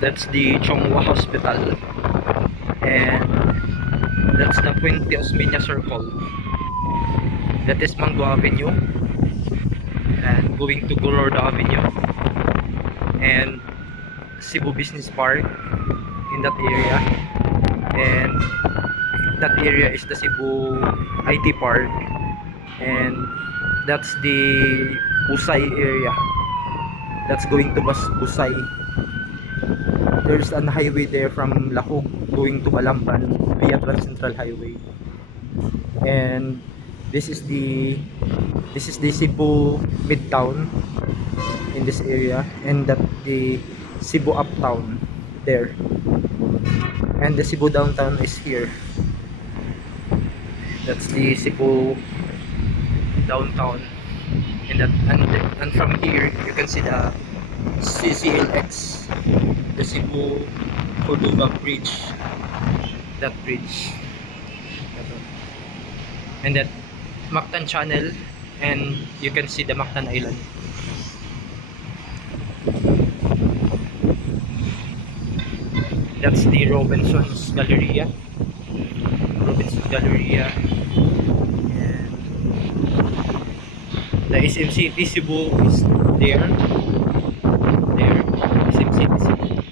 That's the Chonghua Hospital, and that's the Puente Osmeña Circle. That is Mango Avenue, and going to Golorda Avenue, and Cebu Business Park in that area, and that area is the Cebu IT Park, and that's the Busay area. That's going to Busay. There's an highway there from Lahog going to Balamban via Trans Central Highway, and this is the Cebu Midtown in this area, and that the Cebu Uptown there, and the Cebu Downtown is here. That's the Cebu Downtown, and from here you can see the CCLX, the Cebu Cordova Bridge, that bridge, and that Mactan Channel, and you can see the Mactan Island. That's the Robinson's Galleria, and the SMCT Cebu is there, SMCT Cebu.